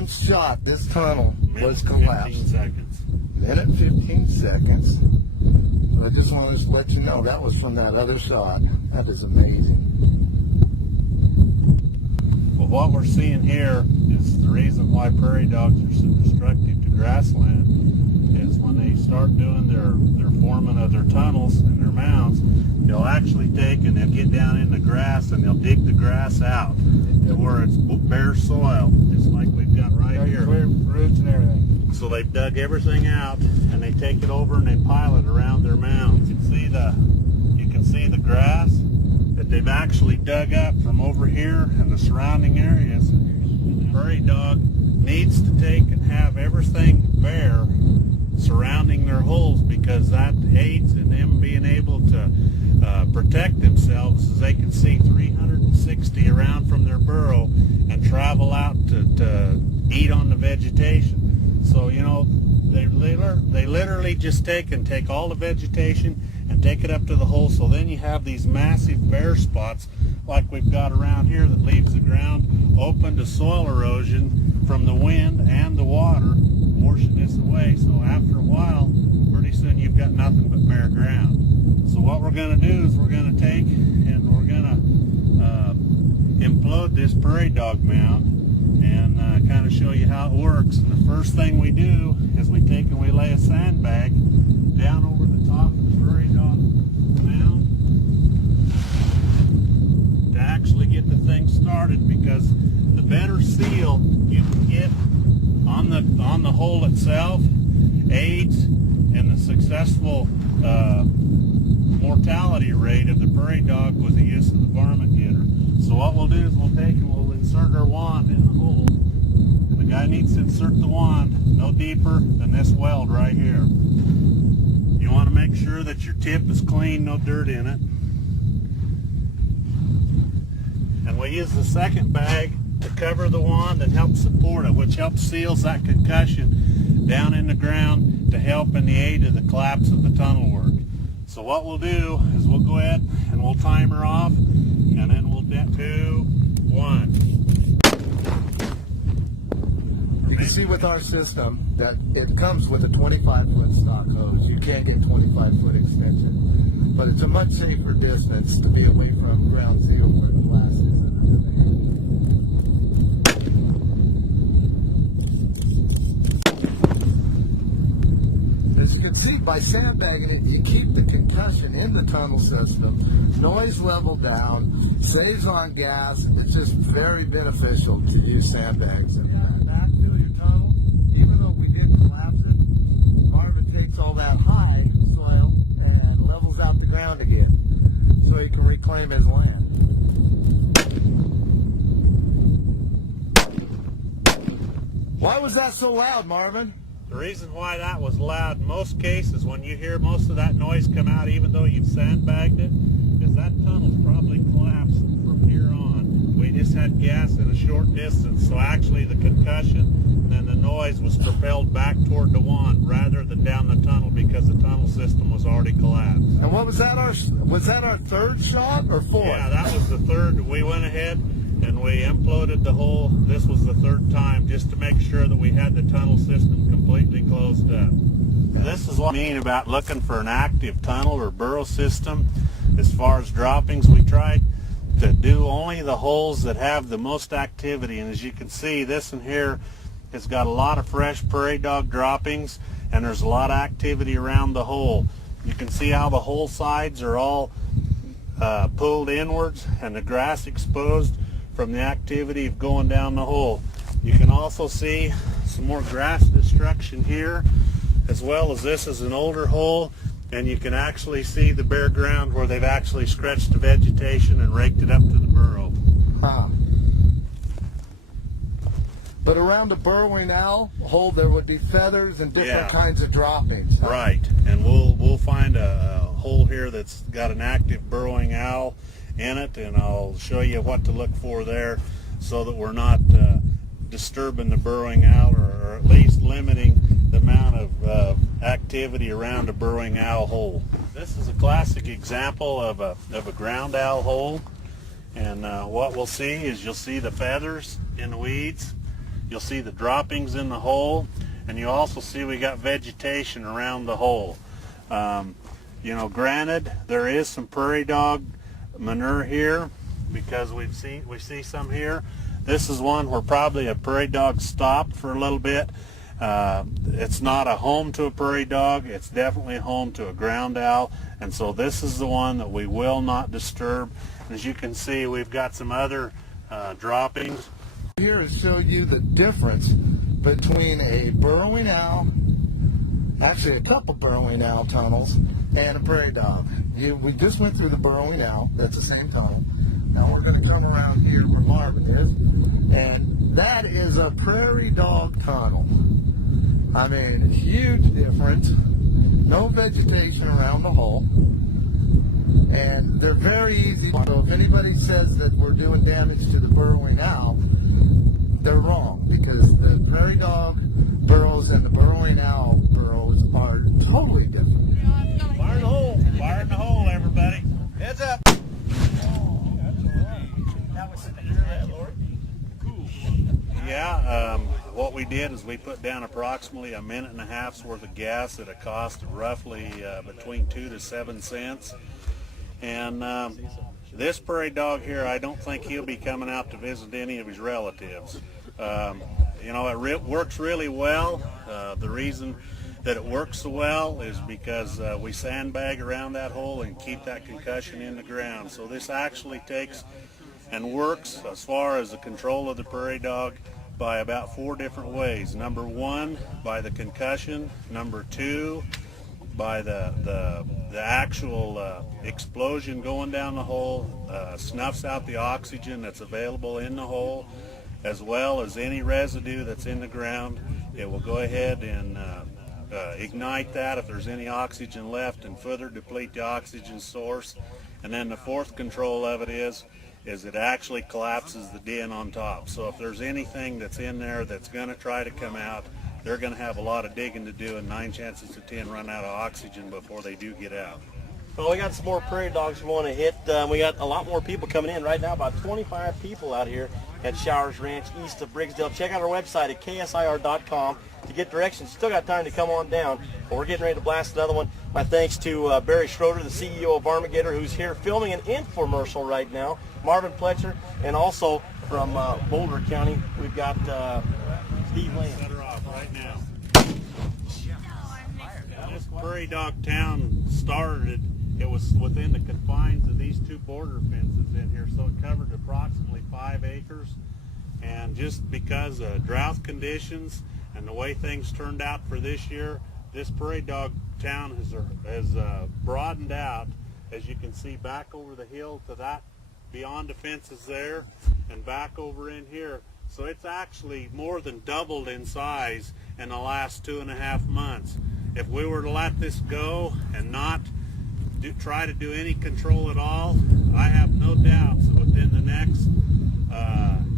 one shot, this tunnel was collapsed. 15 seconds. Minute 15 seconds. So I just wanted to let you know that was from that other shot. That is amazing. Well, what we're seeing here is the reason why prairie dogs are so destructive to grassland is when they start doing their forming of their tunnels and their mounds, they'll actually take and they'll get down in the grass and they'll dig the grass out to where it's bare soil, just like we've got right here. Clear roots and everything. So they've dug everything out and they take it over and they pile it around their mounds. You can see the grass that they've actually dug up from over here and the surrounding areas. The prairie dog needs to take and have everything bare surrounding their holes, because that aids in them being able to protect themselves, as they can see 360 around from their burrow and travel out to eat on the vegetation. So, you know, they literally just take all the vegetation and take it up to the hole. So then you have these massive bare spots like we've got around here that leaves the ground open to soil erosion from the wind and the water washing this away. So after a while, pretty soon you've got nothing but bare ground. So what we're going to do is we're going to take and we're going to implode this prairie dog mound and kind of show you how it works. And the first thing we do is we take and we lay a sandbag down over the top of the prairie dog mound to actually get the thing started, because the better seal you can get on the hole itself aids in the successful mortality rate of the prairie dog with the use of the varmint getter. So what we'll do is we'll take and we'll insert our wand in the hole. And the guy needs to insert the wand no deeper than this weld right here. You want to make sure that your tip is clean, no dirt in it. And we use the second bag to cover the wand and help support it, which helps seals that concussion down in the ground to help in the aid of the collapse of the tunnel work. So what we'll do is we'll go ahead and we'll timer off, and then we'll do 2, 1. You can see with our system that it comes with a 25-foot stock hose. You can't get 25-foot extension, but it's a much safer distance to be away from ground zero where the glass is. As you can see, by sandbagging it, you keep the concussion in the tunnel system, noise level down, saves on gas. It's just very beneficial to use sandbags. Yeah, backfill your tunnel. Even though we did collapse it, Marvin takes all that high soil and levels out the ground again, so he can reclaim his land. Why was that so loud, Marvin? The reason why that was loud in most cases, when you hear most of that noise come out, even though you've sandbagged it, is that tunnel's probably collapsed from here on. We just had gas in a short distance, so actually the concussion and the noise was propelled back toward the wand rather than down the tunnel, because the tunnel system was already collapsed. And what was that? Was that our third shot or fourth? Yeah, that was the third. We went ahead and we imploded the hole. This was the third time, just to make sure that we had the tunnel system completely closed up. This is what I mean about looking for an active tunnel or burrow system. As far as droppings, we tried to do only the holes that have the most activity, and as you can see, this in here has got a lot of fresh prairie dog droppings, and there's a lot of activity around the hole. You can see how the hole sides are all pulled inwards and the grass exposed from the activity of going down the hole. You can also see some more grass destruction here, as well as this is an older hole, and you can actually see the bare ground where they've actually scratched the vegetation and raked it up to the burrow. But around the burrowing owl hole, there would be feathers and different kinds of droppings. Right, and we'll find a hole here that's got an active burrowing owl in it, and I'll show you what to look for there, so that we're not disturbing the burrowing owl, or at least limiting the amount of activity around a burrowing owl hole. This is a classic example of a ground owl hole, and what we'll see is you'll see the feathers in the weeds. you'll see the droppings in the hole, and you also see we got vegetation around the hole. You know, granted, there is some prairie dog manure here because we see some here. This is one where probably a prairie dog stopped for a little bit. It's not a home to a prairie dog. It's definitely a home to a ground owl, and so this is the one that we will not disturb. As you can see, we've got some other droppings. Here to show you the difference between a burrowing owl, actually a couple burrowing owl tunnels, and a prairie dog. We just went through the burrowing owl. That's the same tunnel. Now we're going to come around here where Marvin is, and that is a prairie dog tunnel. I mean, huge difference. No vegetation around the hole, and they're very easy. So if anybody says that we're doing damage to the burrowing owl, they're wrong, because the prairie dog burrows and the burrowing owl burrows are totally different. Fire in the hole! Fire in the hole, everybody! Heads up! Yeah, what we did is we put down approximately a minute and a half's worth of gas at a cost of roughly between 2 to 7 cents. And this prairie dog here, I don't think he'll be coming out to visit any of his relatives. You know, it works really well. The reason that it works so well is because we sandbag around that hole and keep that concussion in the ground. So this actually takes and works as far as the control of the prairie dog by about 4 different ways. Number 1, by the concussion. Number 2, by the actual explosion going down the hole, snuffs out the oxygen that's available in the hole, as well as any residue that's in the ground. It will go ahead and ignite that if there's any oxygen left and further deplete the oxygen source. And then the 4th control of it is it actually collapses the den on top. So if there's anything that's in there that's going to try to come out, they're going to have a lot of digging to do, and 9 chances to 10 run out of oxygen before they do get out. Well, we got some more prairie dogs we want to hit. We got a lot more people coming in right now, about 25 people out here at Showers Ranch east of Briggsdale. Check out our website at ksir.com to get directions. Still got time to come on down, but we're getting ready to blast another one. My thanks to Barry Schroeder, the CEO of Armageddon, who's here filming an infomercial right now, Marvin Pletcher, and also from Boulder County, we've got Steve Lane. Set her off right now. This prairie dog town started, it was within the confines of these 2 border fences in here, so it covered approximately 5 acres. And just because of drought conditions and the way things turned out for this year, this prairie dog town has broadened out, as you can see, back over the hill to that, beyond the fences there, and back over in here. So it's actually more than doubled in size in the last 2.5 months. If we were to let this go and not try to do any control at all, I have no doubts that within the next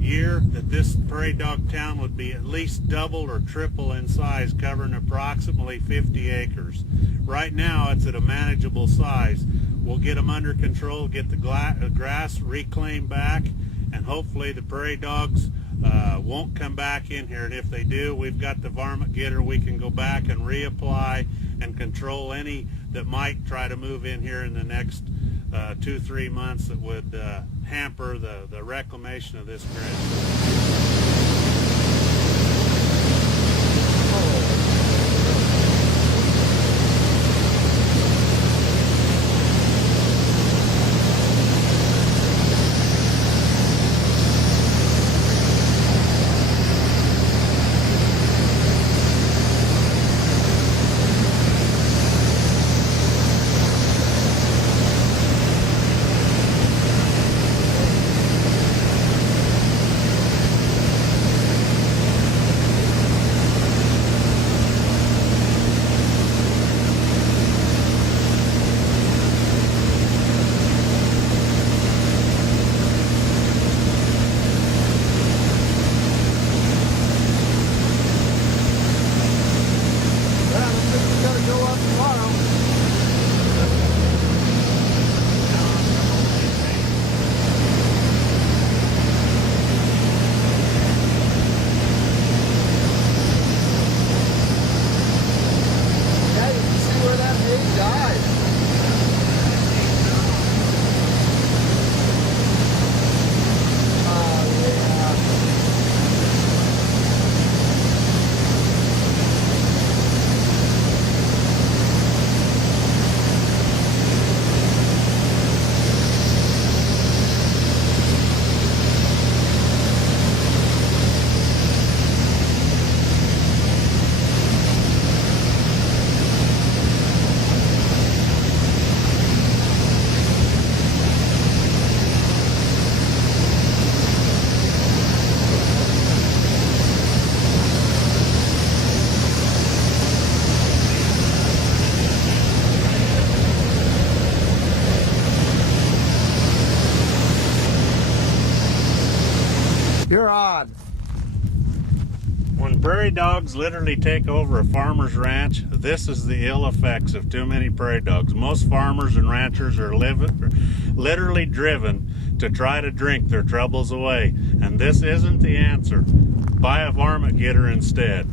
year that this prairie dog town would be at least double or triple in size, covering approximately 50 acres. Right now it's at a manageable size. We'll get them under control, get the grass reclaimed back, and hopefully the prairie dogs won't come back in here. And if they do, we've got the varmint getter. We can go back and reapply and control any that might try to move in here in the next 2-3 months that would hamper the reclamation of this grass. prairie dogs literally take over a farmer's ranch, this is the ill effects of too many prairie dogs. Most farmers and ranchers are literally driven to try to drink their troubles away, and this isn't the answer. Buy a varmint getter instead.